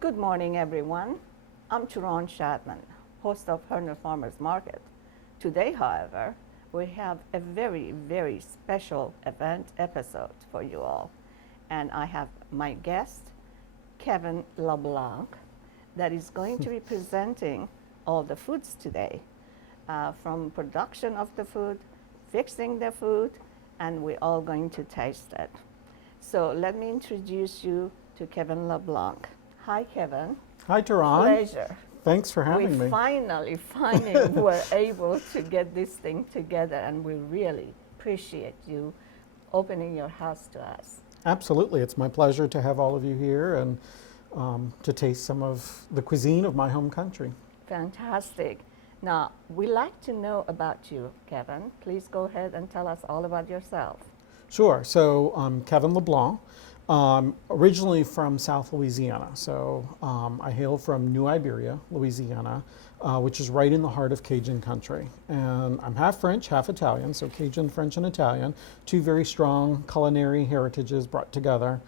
Good morning, everyone. I'm Turan Shatman, host of Herndon Farmers Market. Today, however, we have a very, very special event episode for you all. And I have my guest, Keven LeBlanc, that is going to be presenting all the foods today, from production of the food, fixing the food, and we're all going to taste it. So let me introduce you to Keven LeBlanc. Hi, Keven. Hi, Turan. Pleasure. Thanks for having me. We finally were able to get this thing together, and we really appreciate you opening your house to us. Absolutely. It's my pleasure to have all of you here and to taste some of the cuisine of my home country. Fantastic. Now, we like to know about you, Keven. Please go ahead and tell us all about yourself. Sure. So I'm Keven LeBlanc, originally from South Louisiana. So I hail from New Iberia, Louisiana, which is right in the heart of Cajun country. And I'm half French, half Italian, so Cajun, French, and Italian, two very strong culinary heritages brought together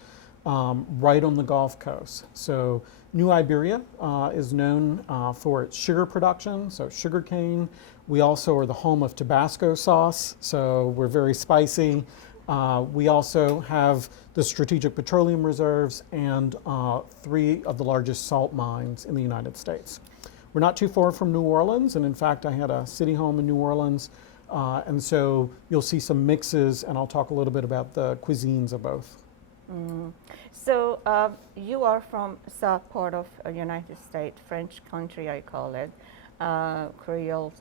right on the Gulf Coast. So New Iberia is known for its sugar production, so sugarcane. We also are the home of Tabasco sauce, so we're very spicy. We also have the strategic petroleum reserves and 3 of the largest salt mines in the United States. We're not too far from New Orleans, and in fact, I had a city home in New Orleans, and so you'll see some mixes, and I'll talk a little bit about the cuisines of both. So you are from south part of United States, French country, I call it, Creole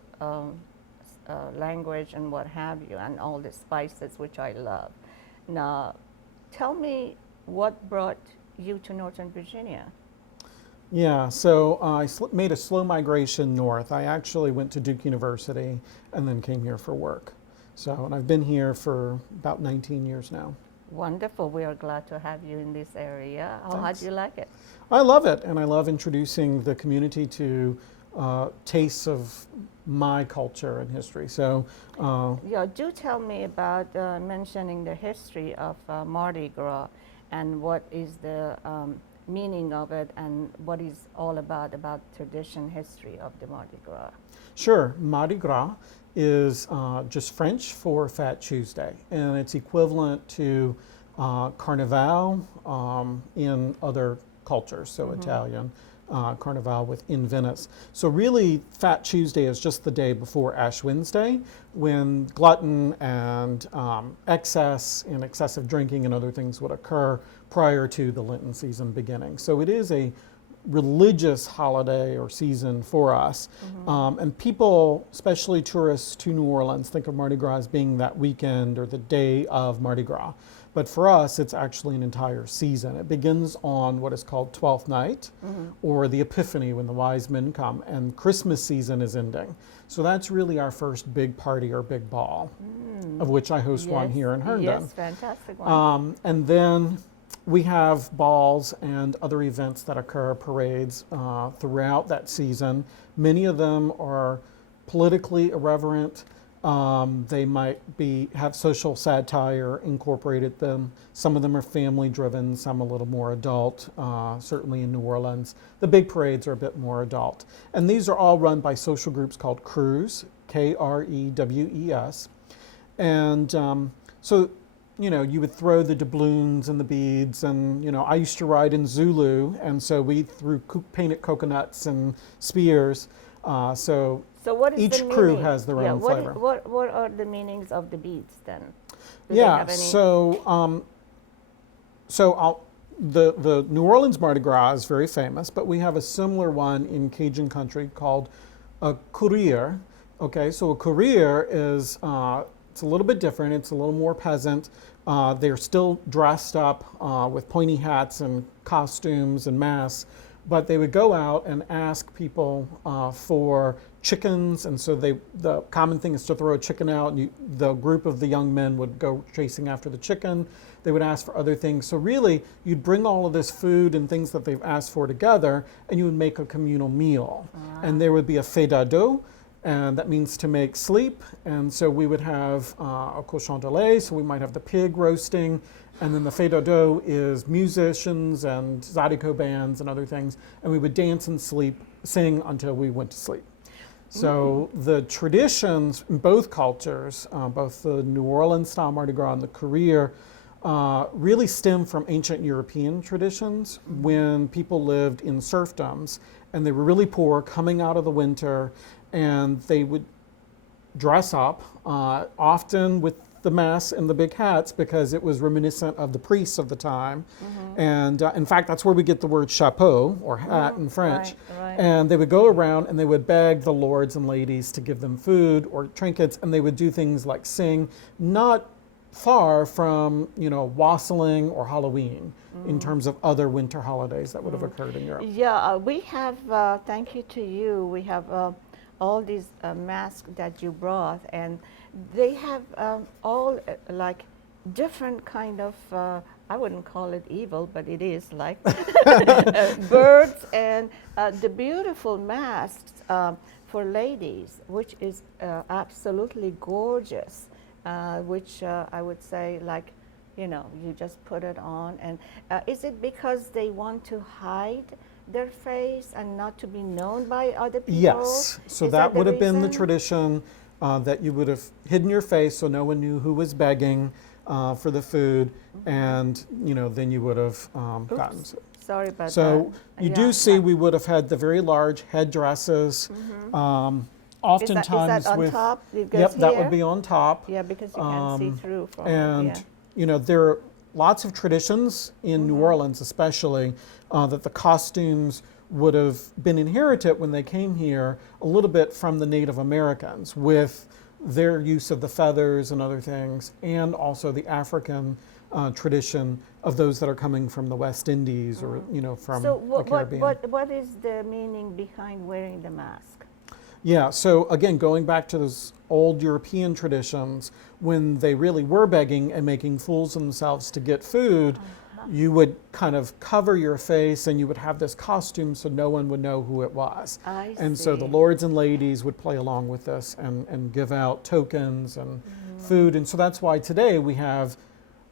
language and what have you, and all the spices, which I love. Now, tell me what brought you to Northern Virginia? Yeah, so I made a slow migration north. I actually went to Duke University and then came here for work. So, and I've been here for about 19 years now. Wonderful. We are glad to have you in this area. How do you like it? I love it, and I love introducing the community to tastes of my culture and history. So, yeah, do tell me about mentioning the history of Mardi Gras and what is the meaning of it and what is all about tradition, history of the Mardi Gras. Sure. Mardi Gras is just French for Fat Tuesday, and it's equivalent to Carnival in other cultures, so Italian. Carnival within Venice. So really, Fat Tuesday is just the day before Ash Wednesday, when glutton and excessive drinking and other things would occur prior to the Lenten season beginning. So it is a religious holiday or season for us. And people, especially tourists to New Orleans, think of Mardi Gras as being that weekend or the day of Mardi Gras. But for us, it's actually an entire season. It begins on what is called Twelfth Night, or the Epiphany, when the wise men come, and Christmas season is ending. So that's really our first big party or big ball, of which I host one here in Herndon. Yes, fantastic one. And then we have balls and other events that occur, parades throughout that season. Many of them are politically irreverent. They might have social satire incorporated them. Some of them are family driven, some a little more adult, certainly in New Orleans. The big parades are a bit more adult. And these are all run by social groups called Crews, Krewes. And so, you know, you would throw the doubloons and the beads, and, you know, I used to ride in Zulu, and so we threw painted coconuts and spears. So what is each the crew meaning? has their own flavor. What are the meanings of the beads then? Do they Yeah, have any? The New Orleans Mardi Gras is very famous, but we have a similar one in Cajun country called a courier. Okay, so a courier is it's a little bit different. It's a little more peasant. They're still dressed up with pointy hats and costumes and masks, but they would go out and ask people for chickens, and so the common thing is to throw a chicken out, and the group of the young men would go chasing after the chicken. They would ask for other things. So really, you'd bring all of this food and things that they've asked for together, and you would make a communal meal. And there would be a fedado, and that means to make sleep. And so we would have a cochon de lait, so we might have the pig roasting, and then the feu d'ado is musicians and zydeco bands and other things, and we would dance and sing until we went to sleep. So the traditions in both cultures, both the New Orleans style Mardi Gras and the Korea, really stem from ancient European traditions when people lived in serfdoms and they were really poor coming out of the winter, and they would dress up, often with the mask and the big hats, because it was reminiscent of the priests of the time. And in fact, that's where we get the word chapeau, or hat in French. Right. And they would go around and they would beg the lords and ladies to give them food or trinkets, and they would do things like sing, not far from, wassailing or Halloween in terms of other winter holidays that would have occurred in Europe. Yeah, we have, thank you to you, we have all these masks that you brought, and they have all like different kind of, I wouldn't call it evil, but it is like birds, and the beautiful masks for ladies, which is absolutely gorgeous, which I would say, like, you just put it on. And is it because they want to hide their face and not to be known by other people? Yes, so Is that the would have been the reason? tradition, that you would have hidden your face so no one knew who was begging for the food, and then you would have gotten. Oops, sorry about that. So you Yeah, do see like- we would have had the very large headdresses, oftentimes is that on with. top? It goes Yep, that here? would be on top. Yeah, because you can see through from And yeah. there are lots of traditions in New Orleans, especially, that the costumes would have been inherited when they came here a little bit from the Native Americans, with their use of the feathers and other things, and also the African tradition of those that are coming from the West Indies or from So the Caribbean. what is the meaning behind wearing the mask? Yeah, so again, going back to those old European traditions, when they really were begging and making fools of themselves to get food, you would kind of cover your face and you would have this costume so no one would know who it was. I And so the see. lords and ladies would play along with this and give out tokens and food. And so that's why today we have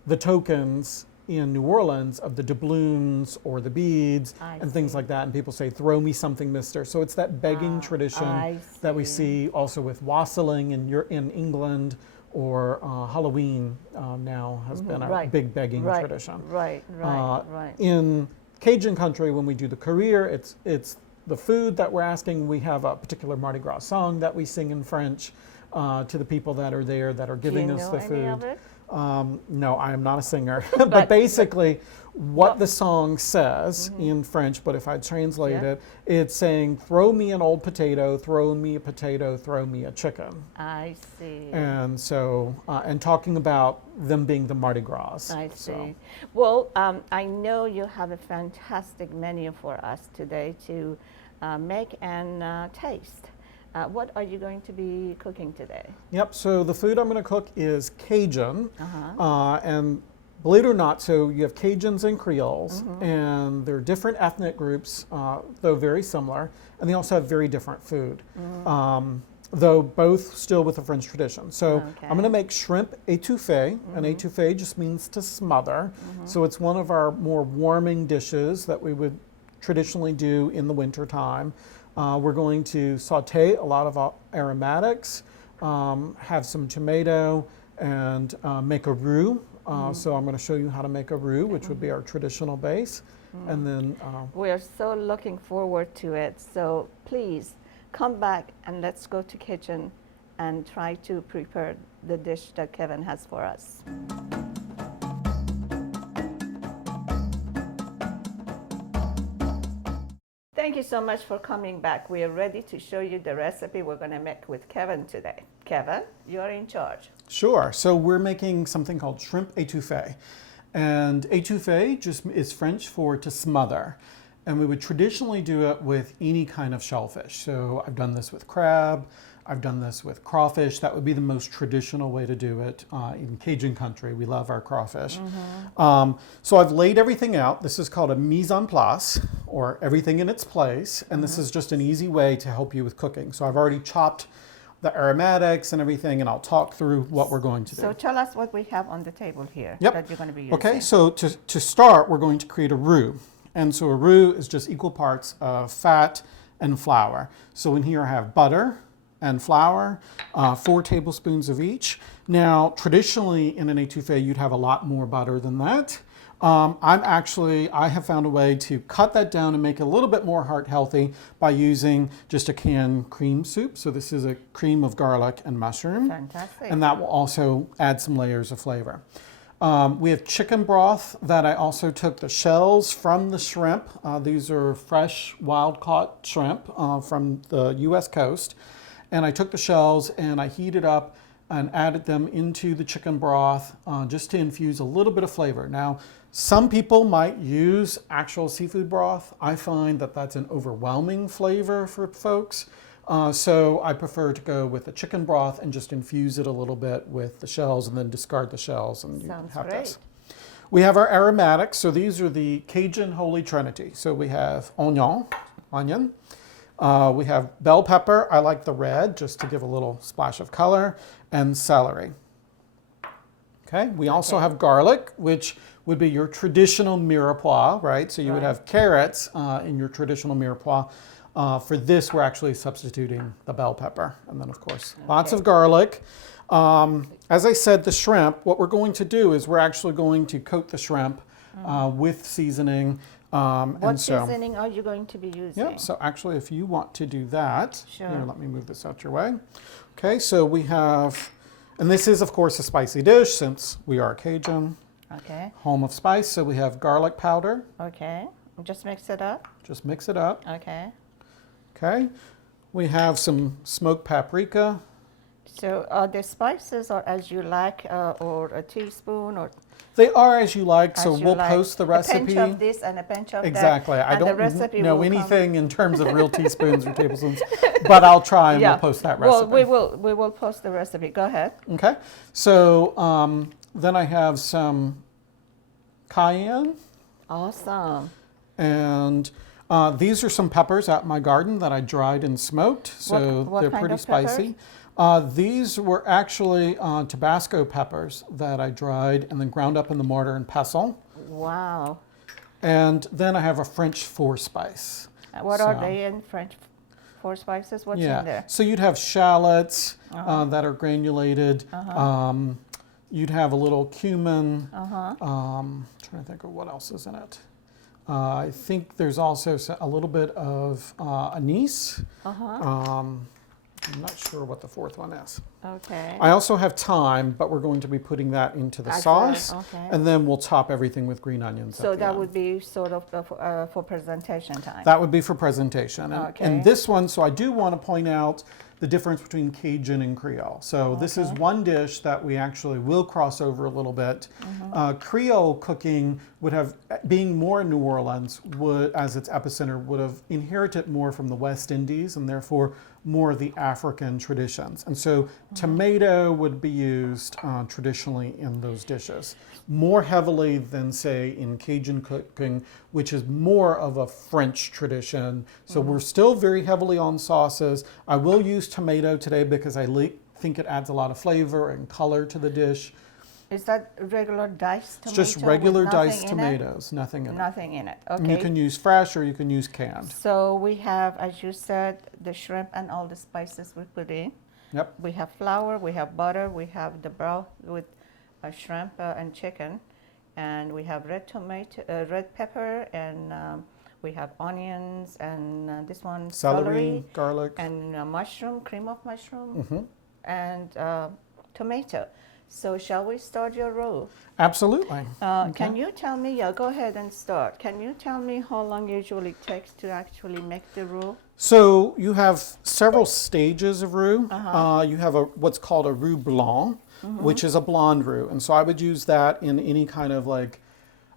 the tokens in New Orleans of the doubloons or the beads I and things see. like that. And people say, "Throw me something, mister." So it's that begging tradition I that we see. see also with wassailing in England, or Halloween now has been a Right. big begging Right, tradition. right, right, right. In Cajun country, when we do the career, it's the food that we're asking. We have a particular Mardi Gras song that we sing in French to the people that are there that are giving Do you us know the any food. of it? No, I am not a singer. but basically, what the song says in French, but if I translate Yeah. it, it's saying, "Throw me an old potato, throw me a potato, throw me a chicken." I see. And so, and talking about them being the Mardi Gras. I So, see. Well, I know you have a fantastic menu for us today to make and taste. What are you going to be cooking today? Yep, so the food I'm going to cook is Cajun. Uh-huh. And believe it or not, so you have Cajuns and Creoles, and they're different ethnic groups, though very similar, and they also have very different food, though both still with the French tradition. So I'm going to make shrimp étouffée, and étouffée just means to smother. So it's one of our more warming dishes that we would traditionally do in the winter time. We're going to saute a lot of aromatics, have some tomato, and make a roux. So I'm going to show you how to make a roux, which would be our traditional base. And then We are so looking forward to it. So please come back and let's go to kitchen and try to prepare the dish that Keven has for us. Thank you so much for coming back. We are ready to show you the recipe we're going to make with Keven today. Keven, you're in charge. Sure. So we're making something called shrimp étouffée. And étouffée just is French for to smother. And we would traditionally do it with any kind of shellfish. So I've done this with crab. I've done this with crawfish. That would be the most traditional way to do it in Cajun country. We love our crawfish. So I've laid everything out. This is called a mise en place, or everything in its place. And this is just an easy way to help you with cooking. So I've already chopped the aromatics and everything, and I'll talk through what we're going to do. So tell us what we have on the table here Yep. that you're going to be using. Okay, so to start, we're going to create a roux. And so a roux is just equal parts of fat and flour. So in here I have butter and flour, 4 tablespoons of each. Now, traditionally in an étouffée, you'd have a lot more butter than that. I have found a way to cut that down and make it a little bit more heart healthy by using just a canned cream soup. So this is a cream of garlic and mushroom. Fantastic. And that will also add some layers of flavor. We have chicken broth that I also took the shells from the shrimp. These are fresh wild caught shrimp from the US coast. And I took the shells and I heated up and added them into the chicken broth just to infuse a little bit of flavor. Now, some people might use actual seafood broth. I find that that's an overwhelming flavor for folks. So I prefer to go with the chicken broth and just infuse it a little bit with the shells and then discard the shells. And Sounds you have great. this. We have our aromatics. So these are the Cajun Holy Trinity. So we have onion. We have bell pepper. I like the red just to give a little splash of color, and celery. Okay. We also have garlic, which would be your traditional mirepoix, right? So you would have carrots in your traditional mirepoix. For this, we're actually substituting the bell pepper. And then, of course, lots of garlic. As I said, the shrimp, what we're going to do is we're actually going to coat the shrimp with seasoning. What seasoning are you going to be using? Yep, so actually, if you want to do that, Sure. here, let me move this out your way. Okay, so we have, and this is, of course, a spicy dish since we are Cajun. Okay. Home of spice, so we have garlic powder. Okay. Just mix it up. Just mix it up. Okay. Okay. We have some smoked paprika. So the spices are as you like, or a teaspoon, or They are as you like, so as you we'll like. post the recipe. A pinch of this and a pinch of Exactly. that. I and the don't recipe know will anything in terms of real teaspoons or tablespoons, but I'll try and we'll post that recipe. Well, we will post the recipe. Go ahead. Okay. So then I have some cayenne. Awesome. And these are some peppers out in my garden that I dried and smoked, so What they're kind pretty of peppers? spicy. These were actually Tabasco peppers that I dried and then ground up in the mortar and pestle. Wow. And then I have a French 4-spice. What are they in French? 4 spices? What's in there? So you'd have shallots that are granulated. You'd have a little cumin. Trying to think of what else is in it. I think there's also a little bit of anise. I'm not sure what the 4th one is. Okay. I also have thyme, but we're going to be putting that into the sauce. Okay. And then we'll top everything with green onions. So at the that end. would be sort of for presentation time. That would be for presentation. And, Okay. and this one, so I do want to point out the difference between Cajun and Creole. So this is one dish that we actually will cross over a little bit. Creole cooking would have, being more in New Orleans, would, as its epicenter, would have inherited more from the West Indies and therefore more of the African traditions. And so tomato would be used traditionally in those dishes, more heavily than, say, in Cajun cooking, which is more of a French tradition. So we're still very heavily on sauces. I will use tomato today because I think it adds a lot of flavor and color to the dish. Is that regular diced tomato? It's just regular with nothing diced in tomatoes, nothing in it? it. Nothing in it. And Okay. you can use fresh or you can use canned. So we have, as you said, the shrimp and all the spices we put in. Yep. We have flour, we have butter, we have the broth with shrimp and chicken, and we have red tomato, red pepper, and we have onions, and this one Celery, garlic. and mushroom, cream of mushroom, and tomato. So shall we start your roux? Absolutely. Can you tell me, go ahead and start. Can you tell me how long usually it takes to actually make the roux? So you have several stages of roux. You have what's called a roux blanc, which is a blonde roux. And so I would use that in any kind of like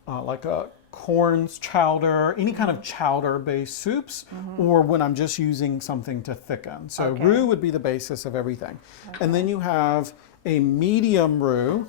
a corns chowder, any kind of chowder-based soups, or when I'm just using something to thicken. So roux would be the basis of everything. And then you have a medium roux,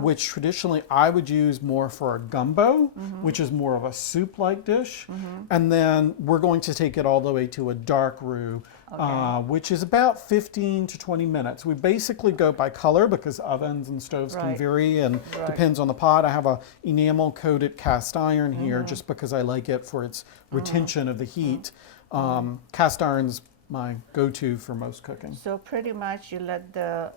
which traditionally I would use more for a gumbo, which is more of a soup-like dish. And then we're going to take it all the way to a dark roux, Okay. which is about 15 to 20 minutes. We basically go by color because ovens and stoves can Right. vary and Right. depends on the pot. I have a enamel coated cast iron here just because I like it for its retention of the heat. Cast iron's my go-to for most cooking. So pretty much you let the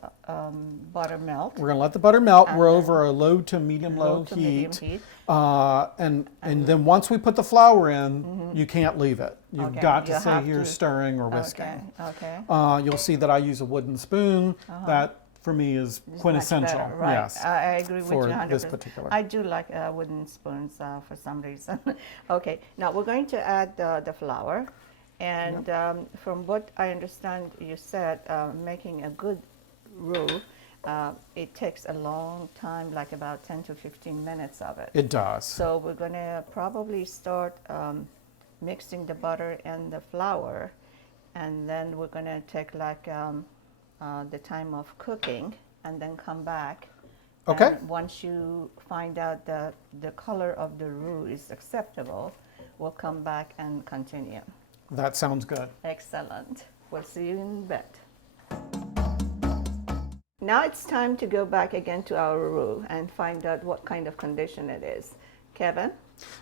butter melt. We're gonna let the butter melt. And We're then over a low to medium-low to medium heat. heat. And then once we put the flour in, you can't leave it. You've Okay, got to you stay have here to- stirring or whisking. Okay. You'll see that I use a wooden spoon. That for me is It's much quintessential. better, right. Yes. I agree with you for 100%. this particular. I do like wooden spoons for some reason. Okay, now we're going to add the flour. And from what I understand, you said making a good roux, it takes a long time, like about 10 to 15 minutes of it. It does. So we're going to probably start mixing the butter and the flour, and then we're going to take like the time of cooking, and then come back. Okay. And once you find out that the color of the roux is acceptable, we'll come back and continue. That sounds good. Excellent. We'll see you in bed. Now it's time to go back again to our roux and find out what kind of condition it is. Kevin?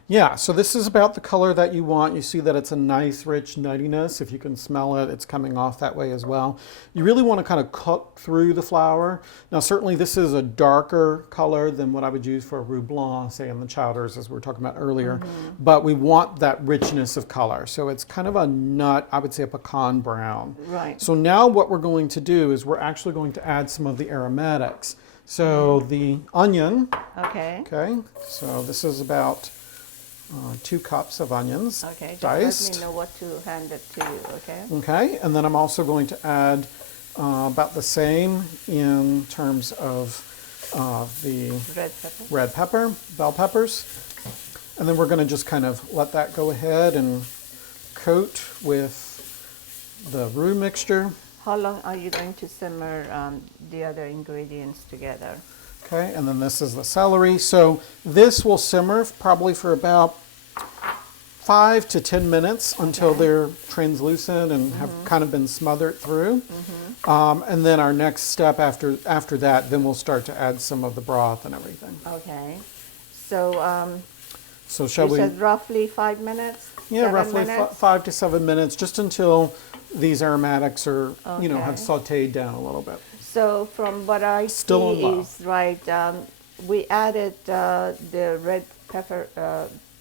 Yeah, so this is about the color that you want. You see that it's a nice, rich nuttiness. If you can smell it, it's coming off that way as well. You really want to kind of cook through the flour. Now, certainly this is a darker color than what I would use for a roux blanc, say in the chowders, as we were talking about earlier. But we want that richness of color. So it's kind of a nut, I would say a pecan brown. Right. So now what we're going to do is we're actually going to add some of the aromatics. So the onion, Okay. okay, so this is about 2 cups of onions, Okay. Just diced. let me know what to hand it to you, okay? Okay, and then I'm also going to add about the same in terms of the Red pepper. red pepper, bell peppers. And then we're going to just kind of let that go ahead and coat with the roux mixture. How long are you going to simmer the other ingredients together? Okay, and then this is the celery. So this will simmer probably for about 5 to 10 minutes until they're translucent and have kind of been smothered through. And then our next step after that, then we'll start to add some of the broth and everything. Okay. So So shall you we? said roughly 5 minutes? Yeah, 7 roughly minutes? 5 to 7 minutes, just until these aromatics are, you know, have Okay. sautéed down a little bit. So from what I Still on see low. is right, we added the red pepper,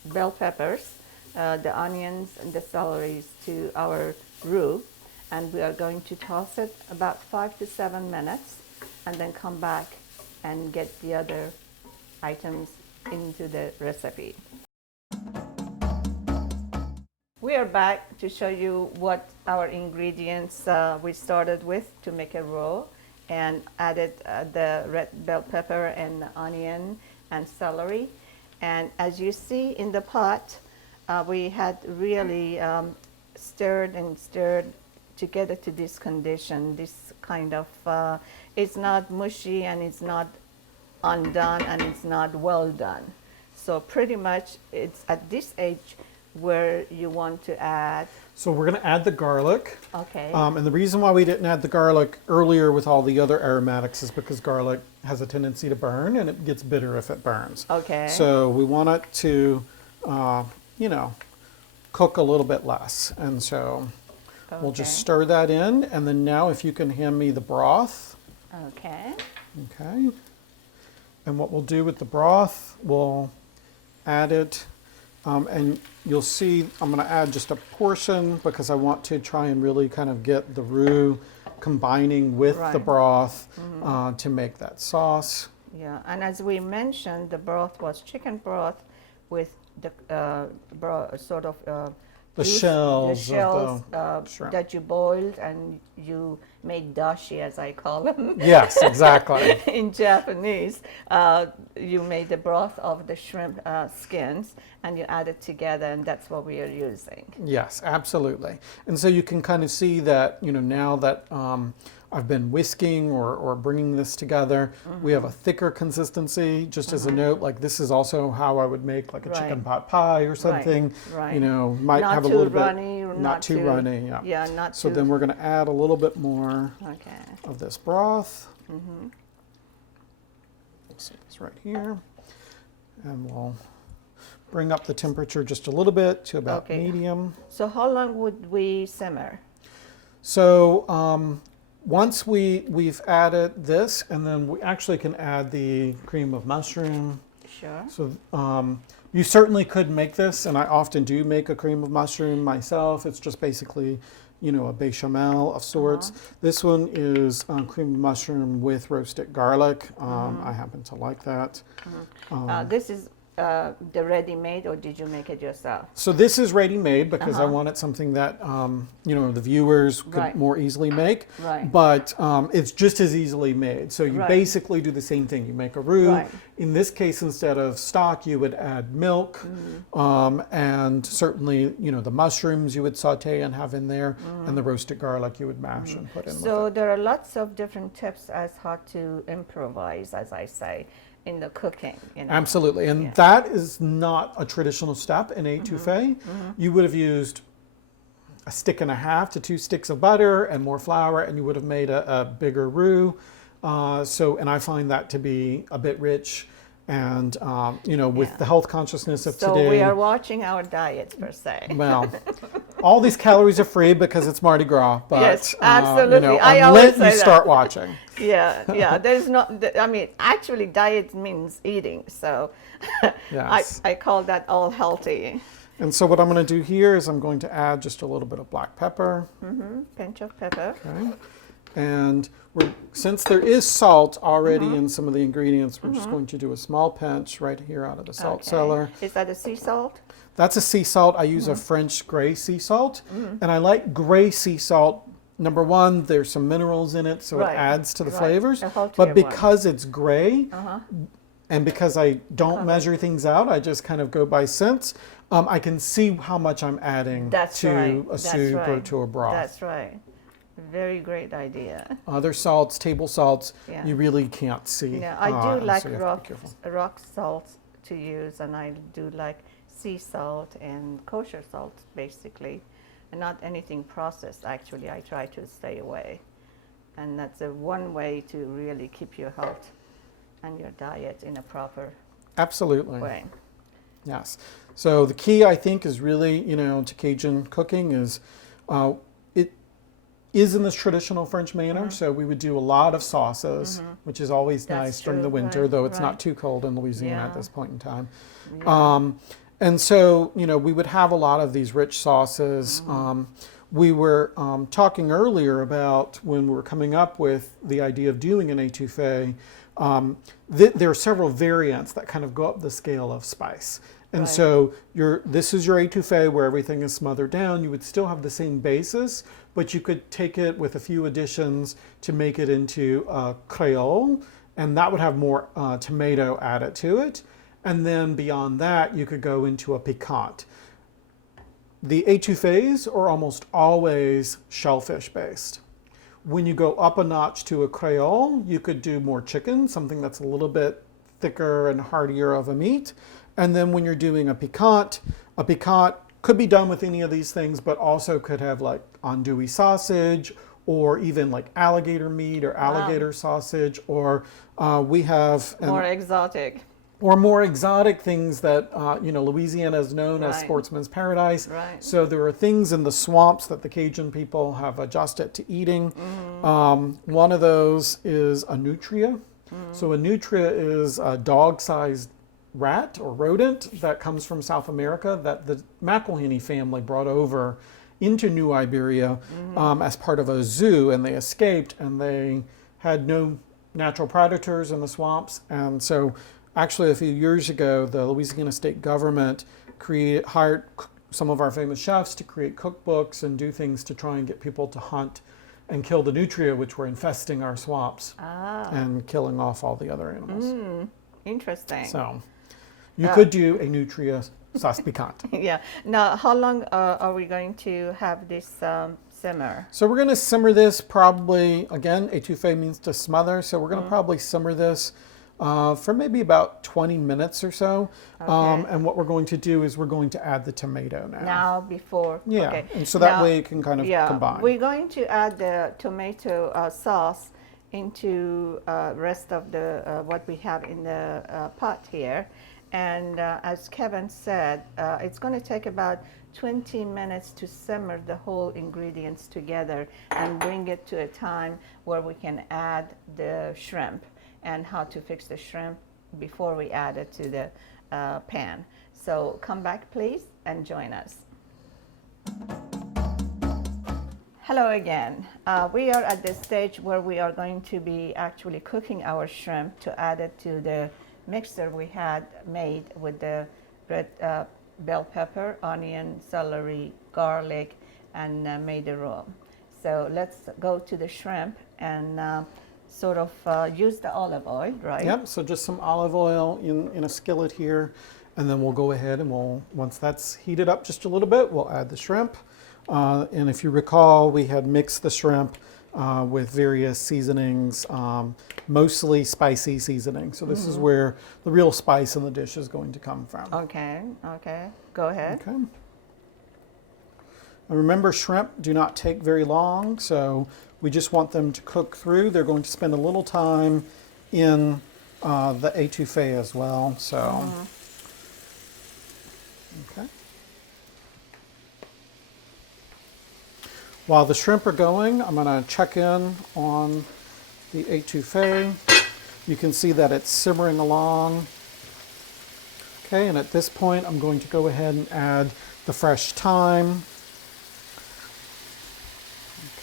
bell peppers, the onions and the celeries to our roux, and we are going to toss it about 5 to 7 minutes, and then come back and get the other items into the recipe. We are back to show you what our ingredients we started with to make a roux, and added the red bell pepper and onion and celery. And as you see in the pot, we had really stirred and stirred together to this condition, this kind of, it's not mushy and it's not undone and it's not well done. So pretty much it's at this age where you want to add. So we're going to add the garlic. Okay. And the reason why we didn't add the garlic earlier with all the other aromatics is because garlic has a tendency to burn and it gets bitter if it burns. Okay. So we want it to, you know, cook a little bit less. And so we'll just stir that in. And then now if you can hand me the broth. Okay. Okay. And what we'll do with the broth, we'll add it. And you'll see I'm going to add just a portion because I want to try and really kind of get the roux combining with the Right. broth to make that sauce. Yeah, and as we mentioned, the broth was chicken broth with the sort of The juice- shells the of the shells shrimp. that you boiled and you made dashi, as I call them. Yes, exactly. In Japanese, you made the broth of the shrimp skins and you add it together, and that's what we are using. Yes, absolutely. And so you can kind of see that, you know, now that I've been whisking or bringing this together. We have a thicker consistency. Just as a note, like this is also how I would make like a chicken pot pie or something. Right. You know, might Not have a too little runny, bit, not too too- runny. Yeah. Yeah, not So too. then we're going to add a little bit more Okay. of this broth. So it's right here, and we'll bring up the temperature just a little bit to about Okay. medium. So how long would we simmer? So once we've added this, and then we actually can add the cream of mushroom. Sure. So you certainly could make this, and I often do make a cream of mushroom myself. It's just basically, you know, a bechamel of sorts. This one is cream of mushroom with roasted garlic. I happen to like that. This is the ready-made, or did you make it yourself? So this is ready-made because I wanted something that you know, the viewers could Right. more easily make. Right. But it's just as easily made. So you Right. basically do the same thing. You make a roux. Right. In this case, instead of stock, you would add milk, and certainly, you know, the mushrooms you would saute and have in there, and the roasted garlic you would mash and put in So with it. there are lots of different tips as how to improvise, as I say, in the cooking. You know? Absolutely, and Yeah. that is not a traditional step in étouffée. You would have used a stick and a half to 2 sticks of butter and more flour, and you would have made a bigger roux. And I find that to be a bit rich, and you know, with Yeah. the health consciousness of So today. we are watching our diets per se. Well, all these calories are free because it's Mardi Gras, but Yes, you absolutely. know, I on always Lent say you that. start watching. Yeah. There's not. I mean, actually, diet means eating. So, Yes. I call that all healthy. And so what I'm going to do here is I'm going to add just a little bit of black pepper. Pinch of pepper. Okay. And since there is salt already in some of the ingredients, we're just going to do a small pinch right here out of the salt Okay. cellar. Is that a sea salt? That's a sea salt. I use a French gray sea salt. And I like gray sea salt. Number one, there's some minerals in it, so Right. it adds to the Right. flavors. A healthier But one. because it's gray, and because I don't measure things out, I just kind of go by sense, I can see how much I'm adding That's to right. a That's soup or right. to a broth. That's right. Very great idea. Other salts, table salts, Yeah. you really can't see. Yeah, I do and like so you have to be careful. rock salt to use, and I do like sea salt and kosher salt, basically, and not anything processed. Actually, I try to stay away, and that's one way to really keep your health and your diet in a proper Absolutely. way. Yes. So the key, I think, is really, you know, to Cajun cooking is it is in this traditional French manner. So we would do a lot of sauces, which is always That's nice during the true, winter, right, though it's right. not too cold in Louisiana at Yeah. this point in time. Yeah. And so, you know, we would have a lot of these rich sauces. We were talking earlier about when we were coming up with the idea of doing an étouffée, there are several variants that kind of go up the scale of spice. And Right. so this is your étouffée where everything is smothered down. You would still have the same basis, but you could take it with a few additions to make it into a Creole, and that would have more tomato added to it. And then beyond that, you could go into a piquant. The étouffées are almost always shellfish based. When you go up a notch to a Creole, you could do more chicken, something that's a little bit thicker and heartier of a meat. And then when you're doing a piquant could be done with any of these things, but also could have like andouille sausage, or even like alligator meat or alligator sausage, or we have More exotic. or more exotic things that you know, Louisiana is known as Right. sportsman's paradise. Right. So there are things in the swamps that the Cajun people have adjusted to eating. One of those is a nutria. So a nutria is a dog-sized rat or rodent that comes from South America that the McElhenney family brought over into New Iberia as part of a zoo, and they escaped, and they had no natural predators in the swamps. And so actually a few years ago, the Louisiana state government hired some of our famous chefs to create cookbooks and do things to try and get people to hunt and kill the nutria, which were infesting our swamps and killing off all the other animals. Interesting. So you could do a nutria sauce piquante. Yeah. Now, how long are we going to have this simmer? So we're going to simmer this probably, again, étouffée means to smother, so we're going to probably simmer this for maybe about 20 minutes or so. Okay. And what we're going to do is we're going to add the tomato now. Now, before. Yeah, Okay. and so that Now, way it can kind of combine. we're going to add the tomato sauce into rest of the what we have in the pot here. And as Kevin said, it's going to take about 20 minutes to simmer the whole ingredients together and bring it to a time where we can add the shrimp and how to fix the shrimp before we add it to the pan. So come back please and join us. Hello again. We are at the stage where we are going to be actually cooking our shrimp to add it to the mixture we had made with the red bell pepper, onion, celery, garlic, and made a roux. So let's go to the shrimp and sort of use the olive oil, right? Yep, so just some olive oil in a skillet here, and then we'll go ahead and once that's heated up just a little bit, we'll add the shrimp. And if you recall, we had mixed the shrimp with various seasonings, mostly spicy seasoning. So this is where the real spice in the dish is going to come from. Okay, go ahead. Okay. And remember, shrimp do not take very long, so we just want them to cook through. They're going to spend a little time in the étouffée as well. So, okay. While the shrimp are going, I'm going to check in on the étouffée. You can see that it's simmering along. Okay, and at this point, I'm going to go ahead and add the fresh thyme.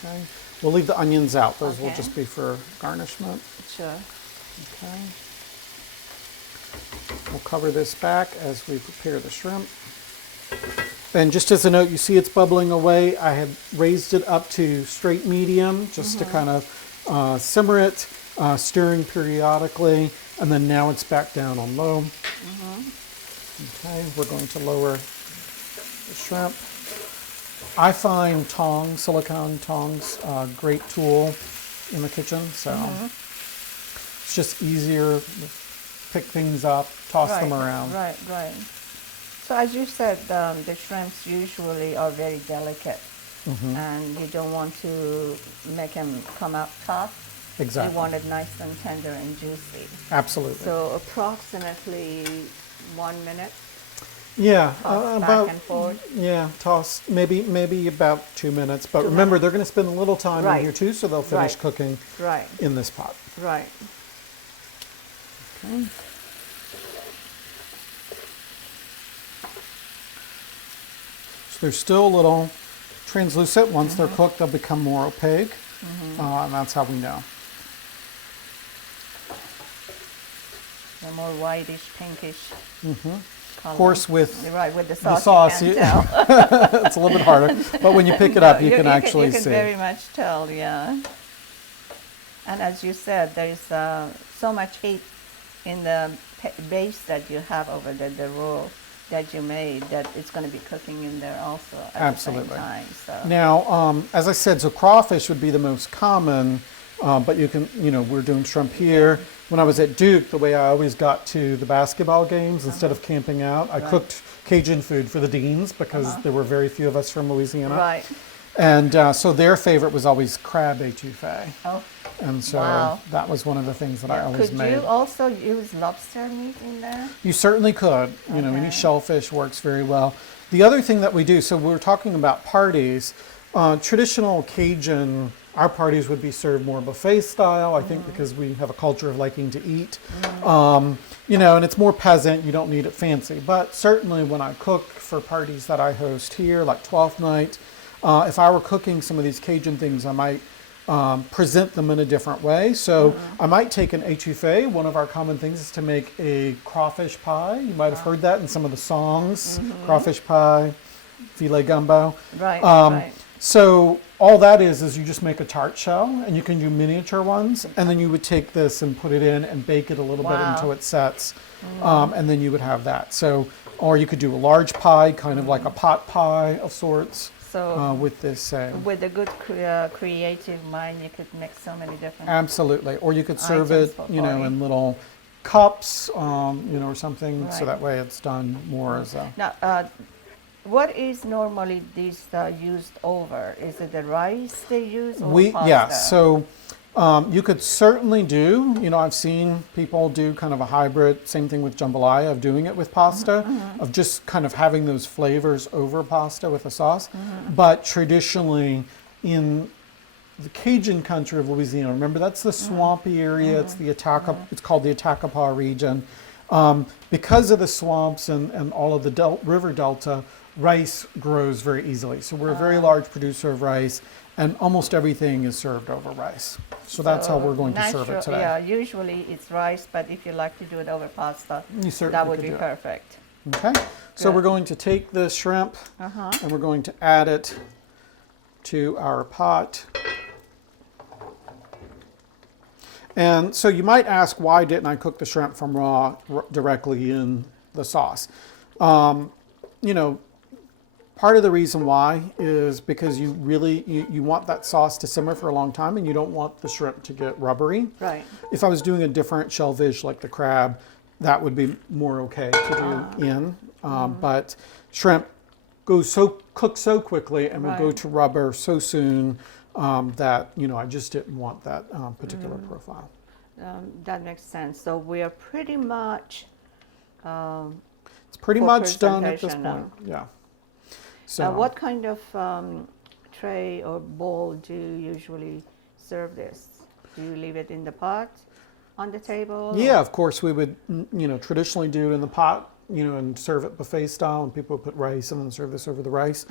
Okay, we'll leave the onions out. Those will just be for garnishment. Sure. Okay. We'll cover this back as we prepare the shrimp. And just as a note, you see it's bubbling away. I had raised it up to straight medium just to kind of simmer it, stirring periodically, and then now it's back down on low. Okay, we're going to lower the shrimp. I find tongs, silicone tongs, a great tool in the kitchen, so it's just easier to pick things up, toss them around. Right. So as you said, the shrimps usually are very delicate, and you don't want to make them come out tough. Exactly. You want it nice and tender and juicy. Absolutely. So approximately 1 minute. Yeah, Toss about back and forth. Yeah, toss maybe about 2 minutes. But remember, they're going to spend a little time in here too, so they'll finish cooking in this pot. Right. Okay. So they're still a little translucent. Once they're cooked, they'll become more opaque, and that's how we know. They're more whitish, pinkish. Of course, with the sauce, you can't tell. it's a little bit harder. But when you pick it up, you can actually see. You can very much tell, yeah. And as you said, there is so much heat in the base that you have over there, the roux that you made, that it's going to be cooking in there also at the same time. So. Now, as I said, so crawfish would be the most common, but you can, we're doing shrimp here. When I was at Duke, the way I always got to the basketball games, instead of camping out, I cooked Cajun food for the deans because there were very few of us from Louisiana. Right. And so their favorite was always crab étouffée. Oh. And so that was one of the things that I always made. Could you also use lobster meat in there? You certainly could. Any shellfish works very well. The other thing that we do, so we're talking about parties, traditional Cajun, our parties would be served more buffet style, I think, because we have a culture of liking to eat. And it's more peasant, you don't need it fancy. But certainly when I cook for parties that I host here, like 12th night, if I were cooking some of these Cajun things, I might present them in a different way. So I might take an étouffée. One of our common things is to make a crawfish pie. You might have heard that in some of the songs, crawfish pie, filet gumbo. Right. So all that is you just make a tart shell, and you can do miniature ones, and then you would take this and put it in and bake it a little bit until it sets, and then you would have that. So, or you could do a large pie, kind of like a pot pie of sorts. So with this same. with a good creative mind, you could make so many different. Absolutely. Or you could serve items it, for you know, party. in little cups, you know, or something, so Right. that way it's done more as a. Now, what is normally this used over? Is it the rice they use or pasta? Yeah, so you could certainly do, you know, I've seen people do kind of a hybrid, same thing with jambalaya, of doing it with pasta, of just kind of having those flavors over pasta with a sauce. But traditionally in the Cajun country of Louisiana, remember that's the swampy area, it's the it's called the Attakapaw region. Because of the swamps and all of the river delta, rice grows very easily. So we're a very large producer of rice, and almost everything is served over rice. So that's how we're going to serve it today. Yeah, usually it's rice, but if you like to do it over pasta, You certainly that would could be do it. perfect. Okay, so Good. we're going to take the shrimp and we're going to add it to our pot. And so you might ask, why didn't I cook the shrimp from raw directly in the sauce? You know, part of the reason why is because you really, you want that sauce to simmer for a long time and you don't want the shrimp to get rubbery. Right. If I was doing a different shellfish like the crab, that would be more okay to do in. But shrimp cooks so quickly and will go Right. to rubber so soon that, you know, I just didn't want that particular profile. That makes sense. So we are pretty much. It's pretty For much done at this presentation point. now. Yeah. So What kind of tray or bowl do you usually serve this? Do you leave it in the pot on the table? yeah, of course we would, you know, traditionally do it in the pot, you know, and serve it buffet style, and people would put rice and then serve this over the rice.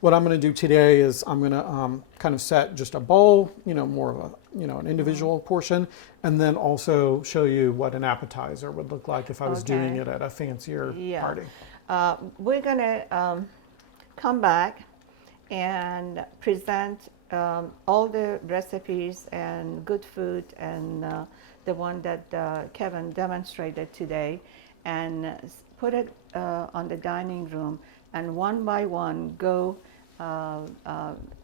What I'm going to do today is I'm going to kind of set just a bowl, you know, more of a, you know, an individual portion, and then also show you what an appetizer would look like if I was doing Okay. it at a fancier Yeah. party. We're going to come back and present all the recipes and good food and the one that Keven demonstrated today, and put it on the dining room, and one by one go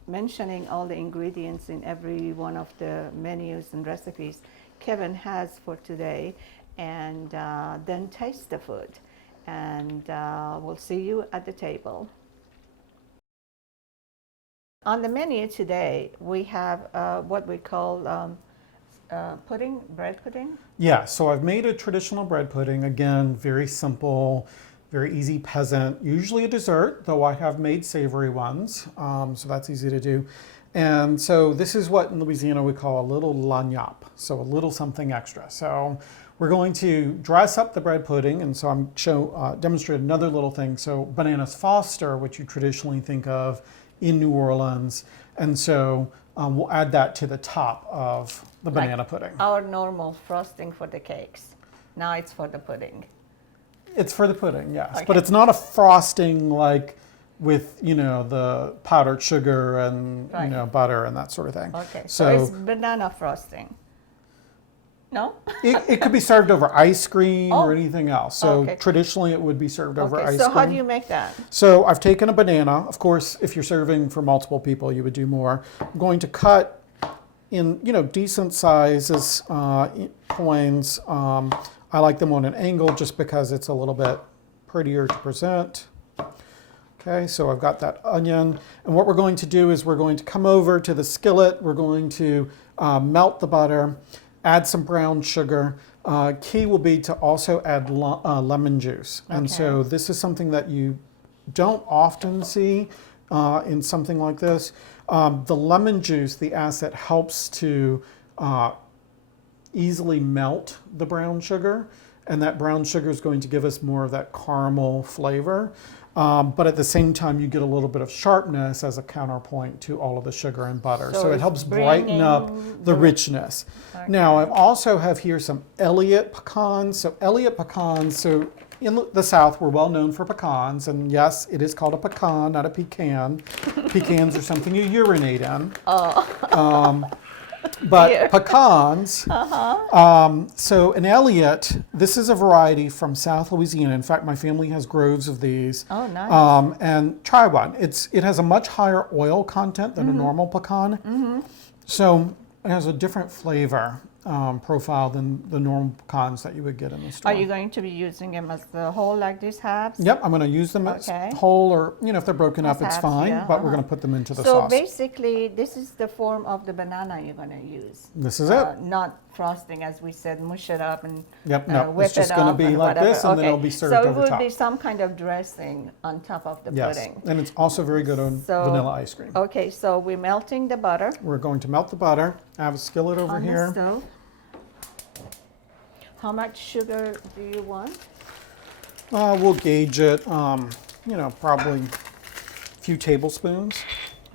mentioning all the ingredients in every one of the menus and recipes Keven has for today, and then taste the food. And we'll see you at the table. On the menu today, we have what we call pudding, bread pudding. Yeah, so I've made a traditional bread pudding. Again, very simple, very easy peasant, usually a dessert, though I have made savory ones, so that's easy to do. And so this is what in Louisiana we call a little lagniappe, so a little something extra. So we're going to dress up the bread pudding, and so I'm demonstrate another little thing. So bananas Foster, which you traditionally think of in New Orleans, and so we'll add that to the top of the banana pudding. Our normal frosting for the cakes. Now it's for the pudding. It's for the pudding, yes, Okay. but it's not a frosting like with, you know, the powdered sugar and Right. you know, butter and that sort of thing. Okay, So it's banana frosting. No? it could be served over ice cream Oh. or anything else. So Okay. traditionally it would be served over Okay, ice so cream. how do you make that? So I've taken a banana. Of course, if you're serving for multiple people, you would do more. I'm going to cut in, you know, decent sizes, coins. I like them on an angle just because it's a little bit prettier to present. Okay, so I've got that onion. And what we're going to do is we're going to come over to the skillet. We're going to melt the butter, add some brown sugar. Key will be to also add lemon juice. And so Okay. this is something that you don't often see in something like this. The lemon juice, the acid, helps to easily melt the brown sugar, and that brown sugar is going to give us more of that caramel flavor. But at the same time, you get a little bit of sharpness as a counterpoint to all of the sugar and butter. So it it's helps brighten up bringing the richness. Okay. Now, I also have here some Elliott pecans. So Elliott pecans, so in the South, we're well known for pecans. And yes, it is called a pecan, not a pecan. Pecans are something you urinate in. But Dear. pecans, so an Elliott, this is a variety from South Louisiana. In fact, my family has groves of these. Oh, nice. And try one. It has a much higher oil content than a normal pecan. So it has a different flavor profile than the normal pecans that you would get in the store. Are you going to be using them as the whole like these halves? Yep, I'm going to use them as Okay. whole, or if they're broken up, As it's halves, fine. yeah, But we're going to put them into the So sauce. basically, this is the form of the banana you're going to use. This is it. Not frosting, as we said, mush it up and Yep, no, whip it's just it going to up be and like whatever. this, and then Okay. it'll be served so over it will top. be some kind of dressing on top of the Yes, pudding. and it's also very good on So- vanilla ice cream. Okay, so we're melting the butter We're going to melt the butter. I have a skillet over on the here. stove. How much sugar do you want? We'll gauge it, probably a few tablespoons.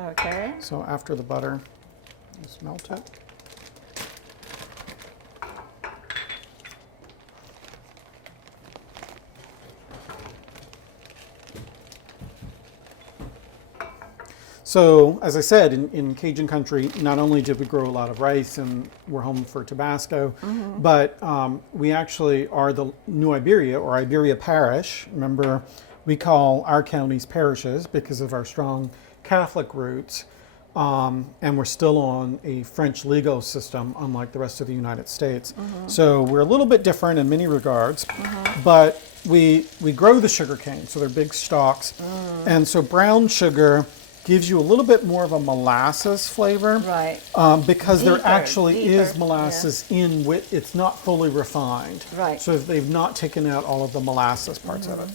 Okay. So after the butter is melted. So, as I said, in Cajun country, not only did we grow a lot of rice and we're home for Tabasco, but we actually are the New Iberia, or Iberia Parish. Remember, we call our counties parishes because of our strong Catholic roots. And we're still on a French legal system, unlike the rest of the United States. So we're a little bit different in many regards, but we grow the sugar cane, so they're big stalks. And so brown sugar gives you a little bit more of a molasses flavor. Right. Because there Deeper, actually is deeper, molasses in with it's not fully refined. Right. So they've not taken out all of the molasses parts of it.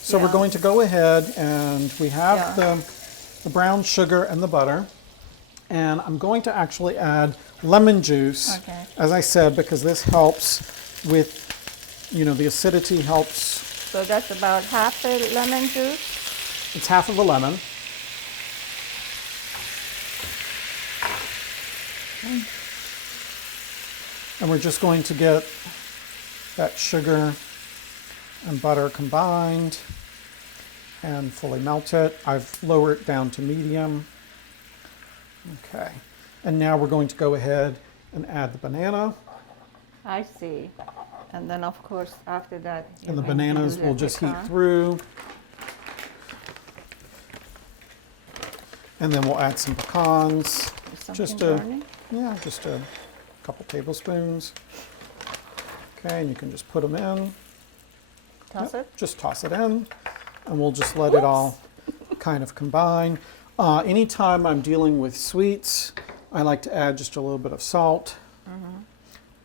So we're Yeah. going to go ahead, and we have Yeah. the brown sugar and the butter. And I'm going to actually add lemon juice, Okay. as I said, because this helps with, the acidity helps. So that's about half a lemon juice. It's half of a lemon. And we're just going to get that sugar and butter combined and fully melt it. I've lowered it down to medium. Okay. And now we're going to go ahead and add the banana. I see. And then, of course, after that, And the you're going to bananas do will the just heat pecan. through. And then we'll add some pecans. Is something Just burning? just a couple tablespoons. Okay, and you can just put them in. Toss Yep, it? just toss it in, and we'll just let it all kind of combine. Anytime I'm dealing with sweets, I like to add just a little bit of salt.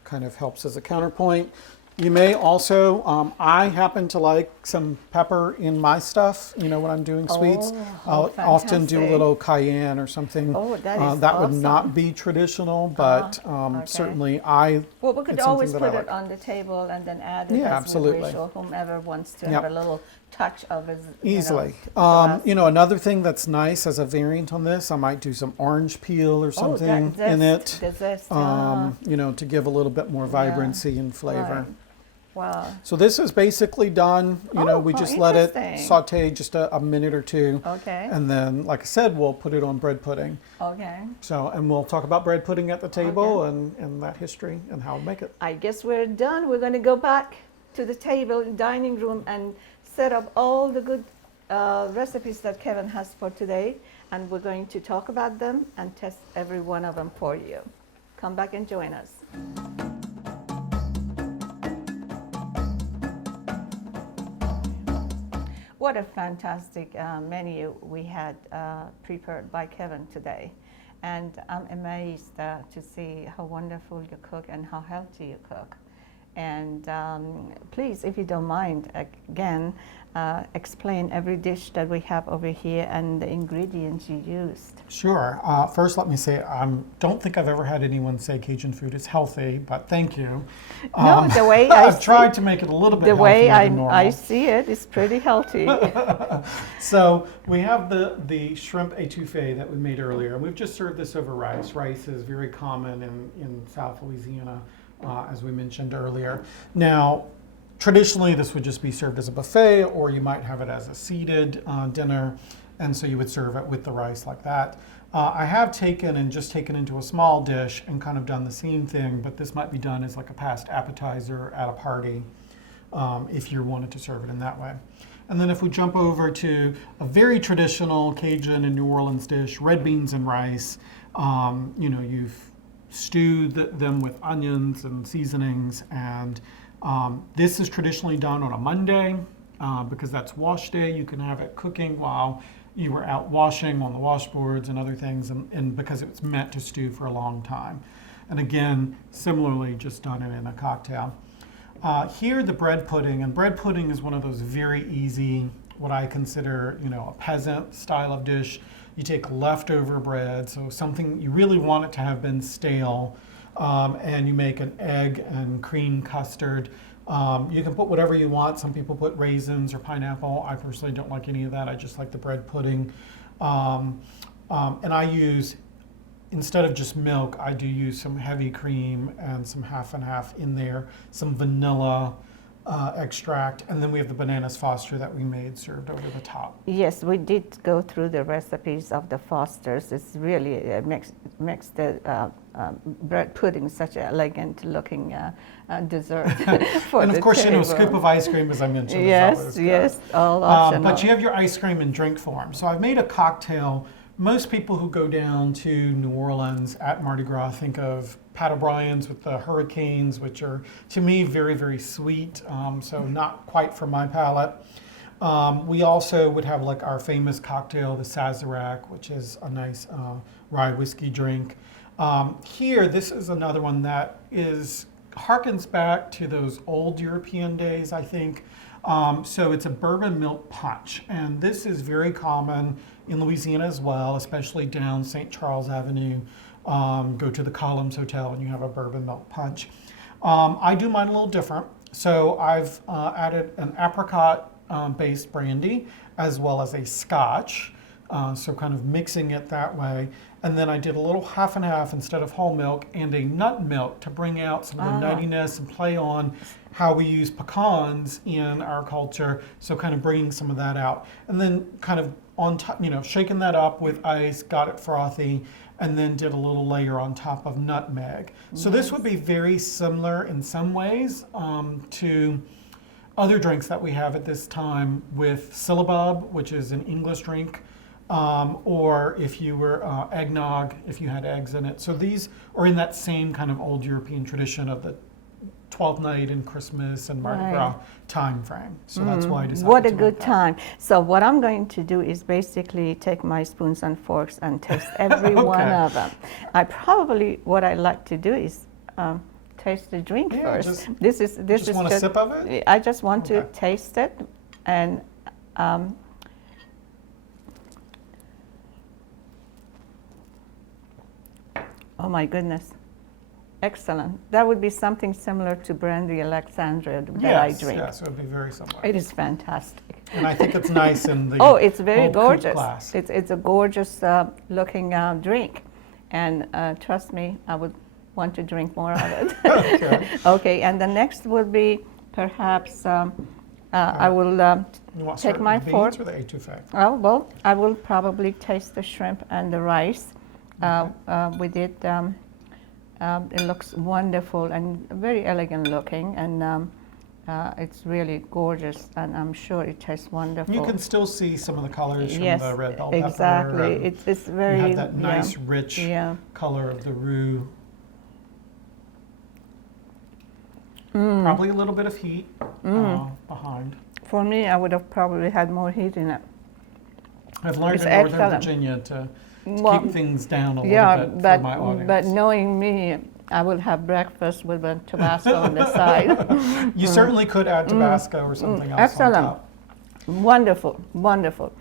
Kind of helps as a counterpoint. You may also, I happen to like some pepper in my stuff, when I'm doing sweets. Oh, I'll often do a fantastic. little cayenne or something. Oh, that is that would awesome. not be traditional, but Okay. certainly Well, we could it's always something that put I it like. on the table and then add it Yeah, as absolutely. we wish, or whomever wants to Yep. have a little touch of his. Easily. glass. Another thing that's nice as a variant on this, I might do some orange peel or something in it, The zest, to give a little bit more vibrancy and flavor. Right. Wow. So this is basically done. We Oh, just let it interesting. saute just a minute or two. Okay. And then, like I said, we'll put it on bread pudding. Okay. So, and we'll talk about bread pudding at the table and that history and how to make it. I guess we're done. We're going to go back to the table, dining room, and set up all the good recipes that Kevin has for today. And we're going to talk about them and test every one of them for you. Come back and join us. What a fantastic menu we had prepared by Kevin today. And I'm amazed to see how wonderful you cook and how healthy you cook. And please, if you don't mind, again, explain every dish that we have over here and the ingredients you used. Sure. First, let me say I don't think I've ever had anyone say Cajun food is healthy, but thank you. No, the way I I've tried to make it a little bit the way healthier than normal. I see it is pretty healthy. So we have the shrimp étouffée that we made earlier, and we've just served this over rice. Rice is very common in South Louisiana, as we mentioned earlier. Now, traditionally, this would just be served as a buffet, or you might have it as a seated dinner, and so you would serve it with the rice like that. I have taken and just taken into a small dish and kind of done the same thing, but this might be done as like a past appetizer at a party if you wanted to serve it in that way. And then if we jump over to a very traditional Cajun and New Orleans dish, red beans and rice, you've stewed them with onions and seasonings, and this is traditionally done on a Monday because that's wash day. You can have it cooking while you were out washing on the washboards and other things, and because it's meant to stew for a long time. And again, similarly, just done it in a cocktail. Here, the bread pudding, and bread pudding is one of those very easy, what I consider, a peasant style of dish. You take leftover bread, so something you really want it to have been stale, and you make an egg and cream custard. You can put whatever you want. Some people put raisins or pineapple. I personally don't like any of that. I just like the bread pudding. And I use, instead of just milk, I do use some heavy cream and some half and half in there, some vanilla extract, and then we have the bananas Foster that we made served over the top. Yes, we did go through the recipes of the Fosters. It's really makes the bread pudding such an elegant looking dessert for and of the course, table. a scoop of ice cream, as I mentioned, Yes, is always good. yes, all optional. But you have your ice cream in drink form. So I've made a cocktail. Most people who go down to New Orleans at Mardi Gras think of Pat O'Brien's with the hurricanes, which are, to me, very, very sweet, so not quite for my palate. We also would have like our famous cocktail, the Sazerac, which is a nice rye whiskey drink. Here, this is another one that harkens back to those old European days, I think. So it's a bourbon milk punch, and this is very common in Louisiana as well, especially down St. Charles Avenue. Go to the Columns Hotel and you have a bourbon milk punch. I do mine a little different. So I've added an apricot based brandy as well as a scotch. So kind of mixing it that way. And then I did a little half and half instead of whole milk and a nut milk to bring out some of the nuttiness and play on how we use pecans in our culture. So kind of bringing some of that out. And then kind of on top, shaking that up with ice, got it frothy, and then did a little layer on top of nutmeg. So this would be very similar in some ways to other drinks that we have at this time with syllabub, which is an English drink, or if you were eggnog, if you had eggs in it. So these are in that same kind of old European tradition of the 12th night and Christmas and Mardi Gras time frame. So that's why I decided What a to good make that. time. So what I'm going to do is basically take my spoons and forks and taste every one Okay. of them. What I like to do is taste the drink Yeah, first. This is Just want a sip of it? I just want to Okay. taste it, and oh my goodness, excellent. That would be something similar to brandy Alexandria that I drink. Yes, it would be very similar. It is fantastic. And I think it's nice in the Oh, it's very old coupe gorgeous. glass. It's a gorgeous looking drink, and trust me, I would want to drink more of it. Okay. Okay, and the next would be perhaps I will You want to take start my with the fork. beans or the étouffée? Oh, well, I will probably taste the shrimp and the rice. We did. It looks wonderful and very elegant looking, and it's really gorgeous, and I'm sure it tastes wonderful. You can still see some of the colors from Yes, the red bell pepper. exactly. and It's very. you have that nice, rich Yeah. color of the roux. Mm. Probably a little bit of heat behind. For me, I would have probably had more heat in it. I've learned It's in Northern excellent. Virginia to Well, keep things down a yeah, little bit but for my audience. but knowing me, I will have breakfast with a Tabasco on the side. You certainly could add Tabasco or something else Excellent. on top. Wonderful, wonderful.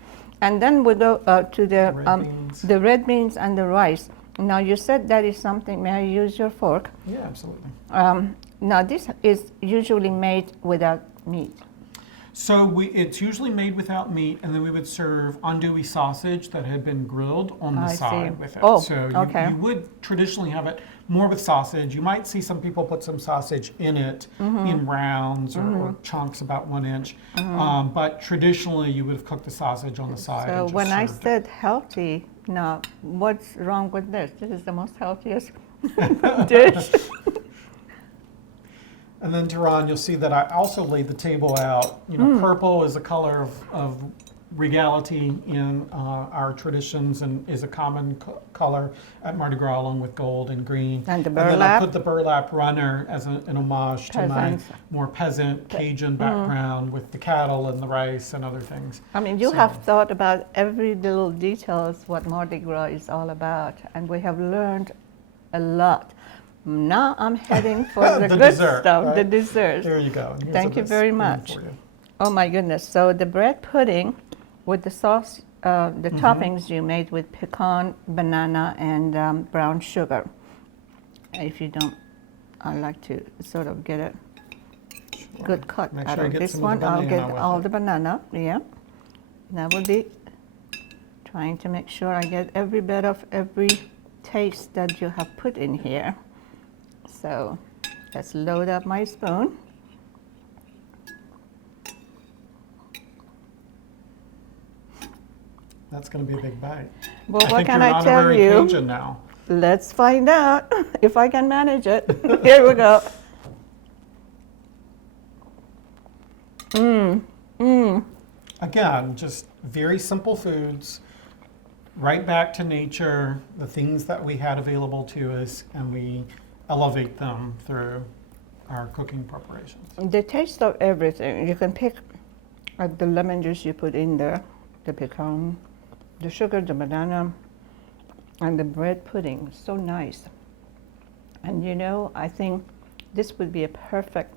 And then we go to the Red beans. the red beans and the rice. Now you said that is something. May I use your fork? Yeah, absolutely. Now this is usually made without meat. So it's usually made without meat, and then we would serve andouille sausage that had been grilled on the I side see. with it. Oh, so okay. you would traditionally have it more with sausage. You might see some people put some sausage in it in rounds or chunks about 1 inch. But traditionally, you would have cooked the sausage on the side. So and just when I served it. said healthy, now what's wrong with this? This is the most healthiest dish. And then, Tehran, you'll see that I also laid the table out. You know, purple is a color of regality in our traditions and is a common color at Mardi Gras, along with gold and green. And the then I burlap. put the burlap runner as an homage to my Peasants. more peasant Cajun background with the cattle and the rice and other things. I mean, you So- have thought about every little details what Mardi Gras is all about, and we have learned a lot. Now I'm heading for the, The good dessert, stuff, the right? dessert. There you go. And here's Thank a you very spoon much. for you. Oh my goodness! So the bread pudding with the sauce, the toppings you made with pecan, banana, and brown sugar. If you don't, I like to sort of get a good cut Make out sure I of get this some of one. the I'll banana get with all it. the banana. Yeah, that would be trying to make sure I get every bit of every taste that you have put in here. So let's load up my spoon. That's going to be a big bite. Well, I what think can you're I tell honorary you? Cajun now. Let's find out if I can manage it. Here we go. Again, just very simple foods, right back to nature, the things that we had available to us, and we elevate them through our cooking preparations. The taste of everything. You can pick the lemon juice you put in there, the pecan, the sugar, the banana, and the bread pudding. So nice. And you know, I think this would be a perfect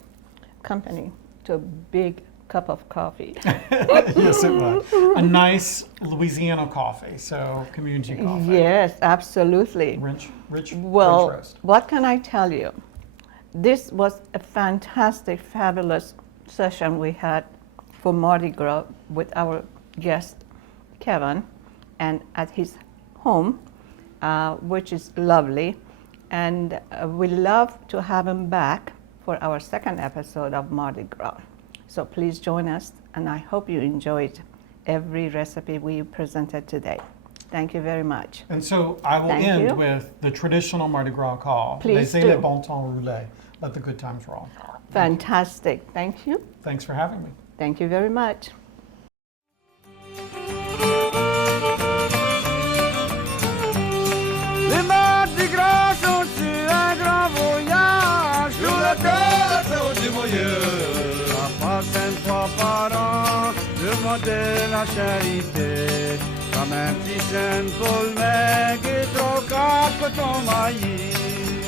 company to a big cup of coffee. Yes, it would. A nice Louisiana coffee, so community coffee. Yes, absolutely. Rich Well, roast. what can I tell you? This was a fantastic, fabulous session we had for Mardi Gras with our guest, Keven, and at his home, which is lovely. And we love to have him back for our second episode of Mardi Gras. So please join us, and I hope you enjoyed every recipe we presented today. Thank you very much. And so I will Thank end you. with the traditional Mardi Gras call. Please Laissez do. le bon temps rouler. Let the good times roll. Fantastic. Thank you. Thanks for having me. Thank you very much. Les Mardi Gras sont sur un grand voyage sur la terre du voyeur. Ça passe une fois par an, demander la charité. Comme un petit Saint-Paul, mais qui trop quatre ton maïs.